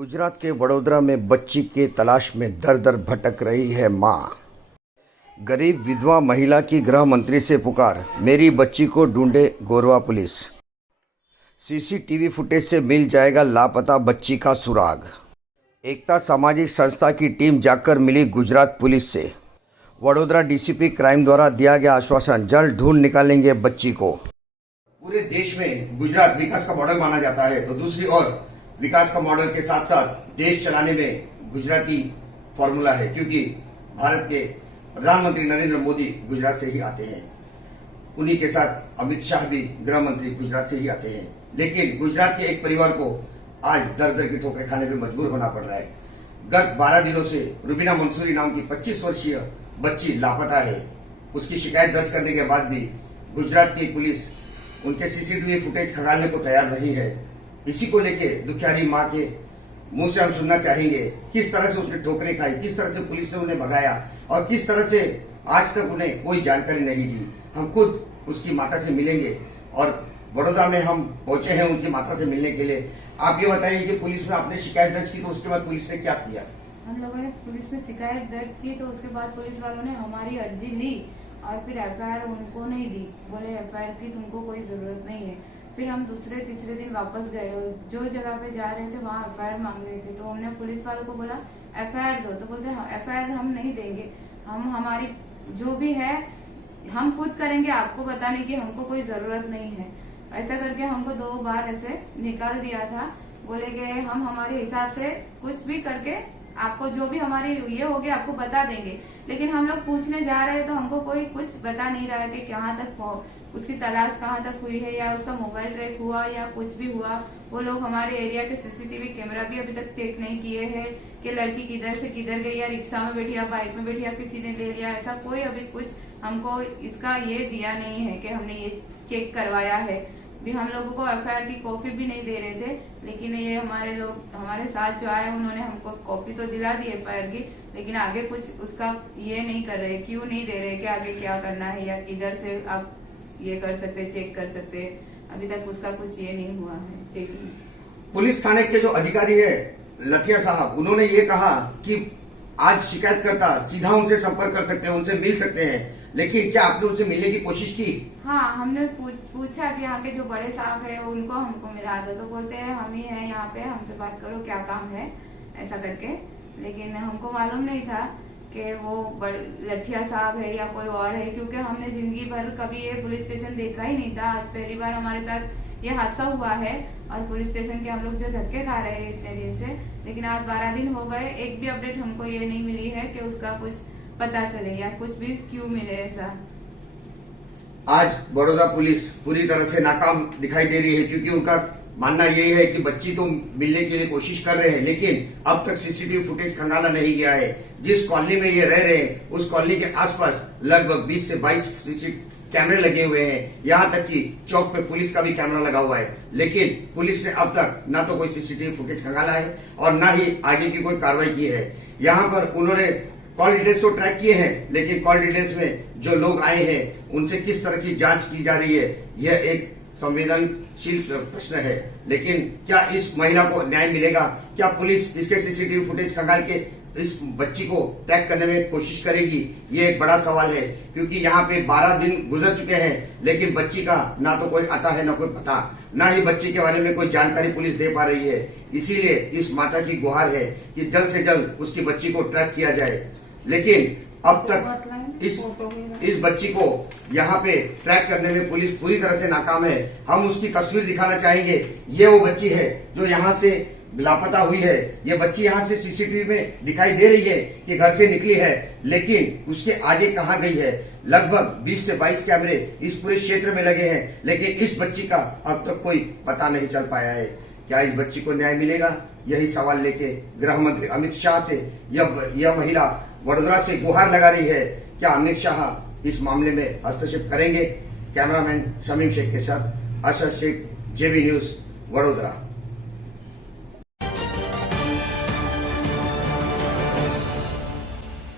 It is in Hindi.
गुजरात के वडोदरा में बच्ची के तलाश में दर दर भटक रही है मां। गरीब विधवा महिला की गृह मंत्री से पुकार, मेरी बच्ची को ढूंढे गोरवा पुलिस। सीसीटीवी फुटेज से मिल जाएगा लापता बच्ची का सुराग। एकता सामाजिक संस्था की टीम जाकर मिली गुजरात पुलिस से। वडोदरा डीसीपी क्राइम द्वारा दिया गया आश्वासन, जल्द ढूंढ निकालेंगे बच्ची को। पूरे देश में गुजरात विकास का मॉडल माना जाता है, तो दूसरी ओर विकास का मॉडल के साथ साथ देश चलाने में गुजराती फॉर्मूला है, क्योंकि भारत के प्रधानमंत्री नरेंद्र मोदी गुजरात से ही आते हैं। उन्हीं के साथ अमित शाह भी गृह मंत्री गुजरात से ही आते हैं। लेकिन गुजरात के एक परिवार को आज दर दर की ठोकरें खाने में मजबूर होना पड़ रहा है। गत 12 दिनों से रुबीना मंसूरी नाम की 25 वर्षीय बच्ची लापता है। उसकी शिकायत दर्ज करने के बाद भी गुजरात की पुलिस उनके सीसीटीवी फुटेज खंगालने को तैयार नहीं है। इसी को लेके दुखियारी मां के मुंह से हम सुनना चाहेंगे, किस तरह से उसने ठोकरें खाई, किस तरह से पुलिस ने उन्हें भगाया और किस तरह से आज तक उन्हें कोई जानकारी नहीं दी। हम खुद उसकी माता से मिलेंगे और बड़ौदा में हम पहुंचे हैं उनकी माता से मिलने के लिए। आप ये बताइए कि पुलिस में आपने शिकायत दर्ज की, तो उसके बाद पुलिस ने क्या किया? हम लोगों ने पुलिस में शिकायत दर्ज की, तो उसके बाद पुलिस वालों ने हमारी अर्जी ली और फिर एफआईआर उनको नहीं दी। बोले एफआईआर की तुमको कोई जरूरत नहीं है। फिर हम दूसरे तीसरे दिन वापस गए और जो जगह पे जा रहे थे वहाँ एफआईआर मांग रहे थे, तो हमने पुलिस वालों को बोला एफआईआर दो, तो बोलते एफआईआर हम नहीं देंगे, हम हमारी जो भी है हम खुद करेंगे, आपको बताने की हमको कोई जरूरत नहीं है। ऐसा करके हमको 2 बार ऐसे निकाल दिया था। बोले गए हम हमारे हिसाब से कुछ भी करके आपको जो भी हमारी ये हो गया आपको बता देंगे। लेकिन हम लोग पूछने जा रहे हैं तो हमको कोई कुछ बता नहीं रहा है कि कहाँ तक उसकी तलाश कहाँ तक हुई है, या उसका मोबाइल ट्रैक हुआ या कुछ भी हुआ। वो लोग हमारे एरिया के सीसीटीवी कैमरा भी अभी तक चेक नहीं किए हैं कि लड़की किधर से किधर गई, या रिक्शा में बैठी या बाइक में बैठी या किसी ने ले लिया। ऐसा कोई अभी कुछ हमको इसका ये दिया नहीं है कि हमने ये चेक करवाया है। भी हम लोगों को एफआईआर की कॉपी भी नहीं दे रहे थे, लेकिन ये हमारे लोग हमारे साथ जो आए उन्होंने हमको कॉपी तो दिला दी एफआईआर की, लेकिन आगे कुछ उसका ये नहीं कर रहे, क्यों नहीं दे रहे कि आगे क्या करना है या किधर से आप ये कर सकते, चेक कर सकते। अभी तक उसका कुछ ये नहीं हुआ है चेकिंग। पुलिस थाने के जो अधिकारी है लठिया साहब, उन्होंने ये कहा कि आज शिकायतकर्ता सीधा उनसे संपर्क कर सकते हैं, उनसे मिल सकते हैं, लेकिन क्या आपने उनसे मिलने की कोशिश की? हाँ, हमने पूछा कि यहाँ के जो बड़े साहब है उनको हमको मिला दो, तो बोलते हैं हम ही है यहाँ पे, हमसे बात करो, क्या काम है, ऐसा करके। लेकिन हमको मालूम नहीं था कि वो लठिया साहब है या कोई और है, क्योंकि हमने जिंदगी भर कभी ये पुलिस स्टेशन देखा ही नहीं था। आज पहली बार हमारे साथ ये हादसा हुआ है और पुलिस स्टेशन के हम लोग जो धक्के खा रहे हैं इतने दिन से। लेकिन आज 12 दिन हो गए, एक भी अपडेट हमको ये नहीं मिली है कि उसका कुछ पता चले या कुछ भी क्यों मिले ऐसा। आज बड़ौदा पुलिस पूरी तरह से नाकाम दिखाई दे रही है, क्योंकि उनका मानना यही है कि बच्ची तो मिलने के लिए कोशिश कर रहे हैं, लेकिन अब तक सीसीटीवी फुटेज खंगाला नहीं गया है। जिस कॉलोनी में ये रह रहे हैं उस कॉलोनी के आसपास लगभग 20 से 22 सीसीटीवी कैमरे लगे हुए हैं। यहाँ तक कि चौक पे पुलिस का भी कैमरा लगा हुआ है, लेकिन पुलिस ने अब तक ना तो कोई सीसीटीवी फुटेज खंगाला है और ना ही आगे की कोई कार्रवाई की है। यहाँ पर उन्होंने कॉल डिटेल्स को ट्रैक किए हैं, लेकिन कॉल डिटेल्स में जो लोग आए हैं उनसे किस तरह की जांच की जा रही है, यह एक संवेदनशील प्रश्न है। लेकिन क्या इस महिला को न्याय मिलेगा? क्या पुलिस इसके सीसीटीवी फुटेज खंगाल के इस बच्ची को ट्रैक करने में कोशिश करेगी? ये एक बड़ा सवाल है, क्योंकि यहाँ पे 12 दिन गुजर चुके हैं, लेकिन बच्ची का ना तो कोई आता है ना कोई पता, ना ही बच्ची के बारे में कोई जानकारी पुलिस दे पा रही है। इसीलिए इस माता की गुहार है कि जल्द से जल्द उसकी बच्ची को ट्रैक किया जाए। लेकिन अब तक इस बच्ची को यहाँ पे ट्रैक करने में पुलिस पूरी तरह से नाकाम है। हम उसकी तस्वीर दिखाना चाहेंगे। ये वो बच्ची है जो यहाँ से लापता हुई है। ये बच्ची यहाँ से सीसीटीवी में दिखाई दे रही है कि घर से निकली है, लेकिन उसके आगे कहाँ गई है? लगभग 20 से 22 कैमरे इस पूरे क्षेत्र में लगे हैं, लेकिन इस बच्ची का अब तक कोई पता नहीं चल पाया है। क्या इस बच्ची को न्याय मिलेगा? यही सवाल लेके गृह मंत्री अमित शाह से यह महिला वडोदरा से गुहार लगा रही है। क्या अमित शाह इस मामले में हस्तक्षेप करेंगे? कैमरामैन शमीम शेख के साथ अशर शेख, जेबी न्यूज, वडोदरा।